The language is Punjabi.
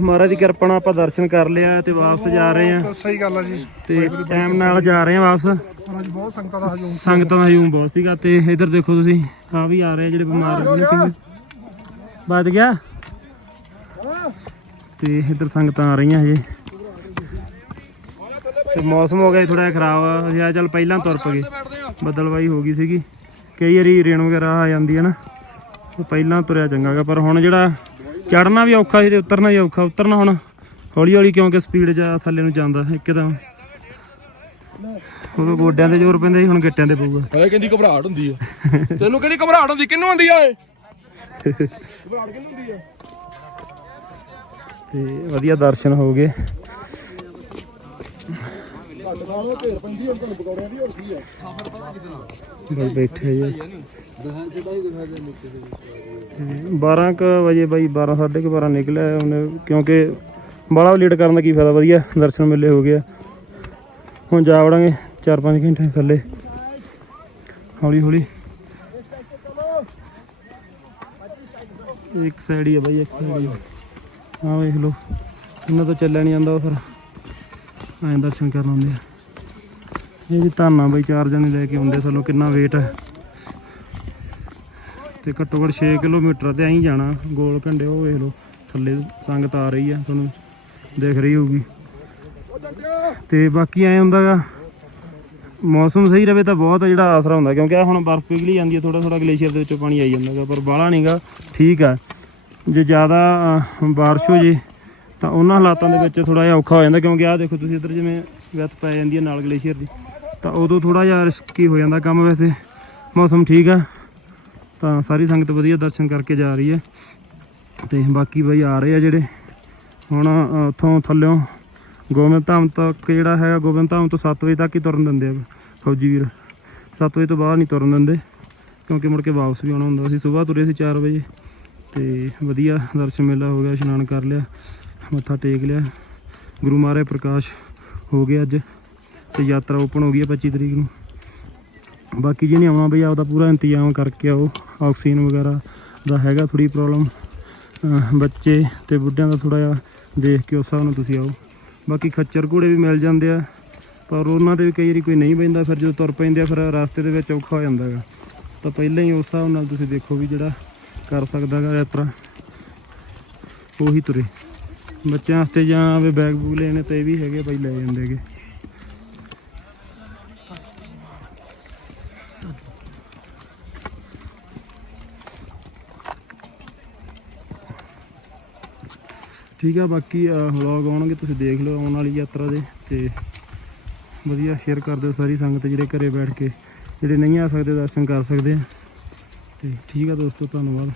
ਮਹਾਰਾਜ ਦੀ ਕਿਰਪਾ ਨਾਲ ਆਪਾਂ ਦਰਸ਼ਨ ਕਰ ਲਿਆ ਤੇ ਵਾਪਸ ਜਾ ਰਹੇ ਆ ਤਾਂ ਸਹੀ ਗੱਲ ਆ ਜੀ। ਤੇ ਟਾਈਮ ਨਾਲ ਜਾ ਰਹੇ ਆ ਵਾਪਸ। ਅੱਜ ਬਹੁਤ ਸੰਗਤਾਂ ਦਾ ਹਜੂਮ ਸੰਗਤਾਂ ਦਾ ਹਜੂਮ ਬਹੁਤ ਸੀਗਾ ਤੇ ਇਧਰ ਦੇਖੋ ਤੁਸੀਂ ਆ ਵੀ ਆ ਰਹੇ ਜਿਹੜੇ ਬਿਮਾਰ ਨੇ। ਬਚ ਗਿਆ? ਤੇ ਇਧਰ ਸੰਗਤਾਂ ਆ ਰਹੀਆਂ ਹਜੇ। ਤੇ ਮੌਸਮ ਹੋ ਗਿਆ ਥੋੜਾ ਜਿਹਾ ਖਰਾਬ ਅਸੀਂ ਆ ਚੱਲ ਪਹਿਲਾਂ ਤੁਰ ਪਏ। ਬੱਦਲਵਾਈ ਹੋ ਗਈ ਸੀਗੀ। ਕਈ ਵਾਰੀ ਰੇਣ ਵਗੈਰਾ ਆ ਜਾਂਦੀ ਹੈ ਨਾ। ਪਹਿਲਾਂ ਤੁਰਿਆ ਚੰਗਾਗਾ ਪਰ ਹੁਣ ਜਿਹੜਾ ਚੜਨਾ ਵੀ ਔਖਾ ਸੀ ਤੇ ਉਤਰਨਾ ਵੀ ਔਖਾ ਉਤਰਨਾ ਹੁਣ ਹੌਲੀ ਹੌਲੀ ਕਿਉਂਕਿ ਸਪੀਡ ਜਾ ਥੱਲੇ ਨੂੰ ਜਾਂਦਾ ਇੱਕਦਮ। ਉਦੋਂ ਗੋਡਿਆਂ ਤੇ ਜ਼ੋਰ ਪੈਂਦਾ ਸੀ ਹੁਣ ਗਿੱਟਿਆਂ ਤੇ ਪਊਗਾ। ਹਲੇ ਕਹਿੰਦੀ ਘਬਰਾਹਟ ਹੁੰਦੀ ਆ। ਤੈਨੂੰ ਕਿਹੜੀ ਘਬਰਾਹਟ ਹੁੰਦੀ ਕਿੰਨੂੰ ਹੁੰਦੀ ਆ ਏ ਘਬਰਾਹਟ ਕਿੰਨੂੰ ਹੁੰਦੀ ਆ ਤੇ ਵਧੀਆ ਦਰਸ਼ਨ ਹੋ ਗਏ। ਘੱਟ ਨਾਲ ਉਹ ਢੇਰ ਪੈਂਦੀ ਹੁਣ ਤੁਹਾਨੂੰ ਪਕੌੜਿਆਂ ਦੀ, ਹੋਰ ਕੀ ਆ? ਬਈ ਬੈਠੇ ਜੀ। 12 ਕ ਵਜੇ ਬਾਈ 12 ਸਾਢੇ ਕੁ 12 ਨਿਕਲਿਆ ਉਹਨੇ ਕਿਉਂਕਿ ਬਾਲਾ ਲੇਟ ਕਰਨ ਦਾ ਕੀ ਫਾਇਦਾ, ਵਧੀਆ ਦਰਸ਼ਨ ਮੇਲੇ ਹੋ ਗਿਆ ਹੁਣ ਜਾ ਵੜਾਂਗੇ 4-5 ਘੰਟੇ ਥੱਲੇ। ਹੌਲੀ ਹੌਲੀ। ਇੱਕ ਸਾਈਡ ਹੀ ਆ ਬਾਈ, ਇੱਕ ਸਾਈਡ ਹੀ ਆ। ਵੇਖ ਲਓ, ਇਹਨਾਂ ਤੋਂ ਚੱਲਿਆ ਨਹੀਂ ਜਾਂਦਾ ਫਿਰ। ਐਂ ਦਰਸ਼ਨ ਕਰਨ ਆਉਂਦੇ ਆ। ਇਹ ਵੀ ਧਾਨਾ ਬਈ ਚਾਰ ਜਣੇ ਲੈ ਕੇ ਆਉਂਦੇ ਸਾਨੂੰ ਕਿੰਨਾ weight ਹੈ ਤੇ ਘੱਟੋ ਘੱਟ 6 ਕਿਲੋਮੀਟਰ ਤੇ ਐਂ ਜਾਣਾ ਗੋਲ ਘੰਡੇ ਉਹ ਵੇਖ ਲਓ ਥੱਲੇ ਸੰਗਤ ਆ ਰਹੀ ਆ ਤੁਹਾਨੂੰ ਦੇਖ ਰਹੀ ਹੋਊਗੀ। ਤੇ ਬਾਕੀ ਐ ਹੁੰਦਾਗਾ ਮੌਸਮ ਸਹੀ ਰਵੇ ਤਾਂ ਬਹੁਤ ਜਿਹੜਾ ਆਸਰਾ ਹੁੰਦਾ ਕਿਉਂਕਿ ਆ ਹੁਣ ਬਰਫ਼ ਪਿਘਲੀ ਜਾਂਦੀ ਹੈ ਥੋੜਾ ਥੋੜਾ ਗਲੇਸ਼ੀਅਰ ਦੇ ਵਿੱਚੋਂ ਪਾਣੀ ਆਈ ਜਾਂਦਾਗਾ ਪਰ ਬਾਹਲਾ ਨਹੀਂਗਾ ਠੀਕ ਆ। ਜੇ ਜ਼ਿਆਦਾ ਅਹ, ਬਾਰਿਸ਼ ਹੋ ਜੇ ਤਾਂ ਉਹਨਾਂ ਹਾਲਾਤਾਂ ਦੇ ਵਿੱਚ ਥੋੜਾ ਜਿਹਾ ਔਖਾ ਹੋ ਜਾਂਦਾ ਕਿਉਂਕਿ ਆਹ ਦੇਖੋ ਤੁਸੀਂ ਇੱਧਰ ਜਿਵੇਂ ਵਿੱਥ ਪੈ ਜਾਂਦੀ ਹੈ ਨਾਲ ਗਲੇਸ਼ੀਅਰ ਦੀ, ਤਾਂ ਉਦੋਂ ਥੋੜਾ ਜਿਹਾ ਰਿਸਕੀ ਹੋ ਜਾਂਦਾ ਕੰਮ ਵੈਸੇ। ਮੌਸਮ ਠੀਕ ਆ, ਤਾਂ ਸਾਰੀ ਸੰਗਤ ਵਧੀਆ ਦਰਸ਼ਨ ਕਰਕੇ ਜਾ ਰਹੀ ਹੈ। ਤੇ ਬਾਕੀ ਬਾਈ ਆ ਰਹੇ ਆ ਜਿਹੜੇ, ਹੁਣ ਉੱਥੋਂ ਥੱਲਿਓਂ ਗੋਬਿੰਦ ਧਾਮ ਤੱਕ ਜਿਹੜਾ ਹੈਗਾ, ਗੋਬਿੰਦ ਧਾਮ ਤੋਂ 7 ਵਜੇ ਤੱਕ ਹੀ ਤੁਰਨ ਦਿੰਦੇ ਆ ਫੌਜੀ ਵੀਰ। 7 ਵਜੇ ਤੋਂ ਬਾਅਦ ਨਹੀਂ ਤੁਰਨ ਦਿੰਦੇ, ਕਿਉਂਕਿ ਮੁੜ ਕੇ ਵਾਪਸ ਵੀ ਆਉਣਾ ਹੁੰਦਾ। ਅਸੀਂ ਸਵੇਰ ਤੁਰੇ ਸੀ 4 ਵਜੇ, ਤੇ ਵਧੀਆ ਦਰਸ਼ਨ ਮੇਲਾ ਹੋ ਗਿਆ, ਇਸ਼ਨਾਨ ਕਰ ਲਿਆ। ਮੱਥਾ ਟੇਕ ਲਿਆ। ਗੁਰੂ ਮਹਾਰਾਜ ਪ੍ਰਕਾਸ਼ ਹੋ ਗਿਆ ਅੱਜ ਤੇ ਯਾਤਰਾ ਓਪਨ ਹੋ ਗਈ ਹੈ 25 ਤਰੀਕ ਨੂੰ। ਬਾਕੀ ਜਿਹਨੇ ਆਉਣਾ ਬਈ, ਆਪਦਾ ਪੂਰਾ ਇੰਤਜ਼ਾਮ ਕਰਕੇ ਆਓ। ਆਕਸੀਜਨ ਵਗੈਰਾ ਦਾ ਹੈਗਾ ਥੋੜੀ ਪ੍ਰੋਬਲਮ ਬੱਚੇ ਤੇ ਬੁੱਢਿਆਂ ਦਾ ਥੋੜਾ ਜਿਹਾ ਦੇਖ ਕੇ ਉਸ ਹਿਸਾਬ ਨਾਲ ਤੁਸੀਂ ਆਓ। ਬਾਕੀ ਖੱਚਰ ਘੋੜੇ ਵੀ ਮਿਲ ਜਾਂਦੇ ਆ। ਪਰ ਉਹਨਾਂ ਦੇ ਵੀ ਕਈ ਵਾਰੀ ਕੋਈ ਨਹੀਂ ਬੈਂਦਾ ਫਿਰ ਜਦੋਂ ਤੁਰ ਪੈਂਦੇ ਆ, ਫਿਰ ਰਸਤੇ ਦੇ ਵਿੱਚ ਔਖਾ ਹੋ ਜਾਂਦਾ ਹੈਗਾ। ਤਾਂ ਪਹਿਲਾਂ ਹੀ ਉਸ ਹਿਸਾਬ ਨਾਲ ਤੁਸੀਂ ਦੇਖੋ ਵੀ ਜਿਹੜਾ ਕਰ ਸਕਦਾ ਹੈਗਾ ਯਾਤਰਾ। ਉਹੀ ਤੁਰੇ। ਬੱਚਿਆਂ ਵਾਸਤੇ ਜਾਂ ਵੀ ਬੈਗ ਬੂਗ ਲੈਣੇ ਤੇ ਇਹ ਵੀ ਹੈਗੇ ਬਾਈ, ਲੈ ਜਾਂਦੇ ਹੈਗੇ। ਠੀਕ ਆ, ਬਾਕੀ ਵਲੌਗ ਆਉਣਗੇ, ਤੁਸੀਂ ਦੇਖ ਲਓ ਆਉਣ ਵਾਲੀ ਯਾਤਰਾ ਦੇ, ਤੇ ਵਧੀਆ ਸ਼ੇਅਰ ਕਰ ਦਿਓ ਸਾਰੀ ਸੰਗਤ ਜਿਹੜੇ ਘਰੇ ਬੈਠ ਕੇ, ਜਿਹੜੇ ਨਹੀਂ ਆ ਸਕਦੇ, ਦਰਸ਼ਨ ਕਰ ਸਕਦੇ ਆ। ਤੇ ਠੀਕ ਆ ਦੋਸਤੋ, ਧੰਨਵਾਦ।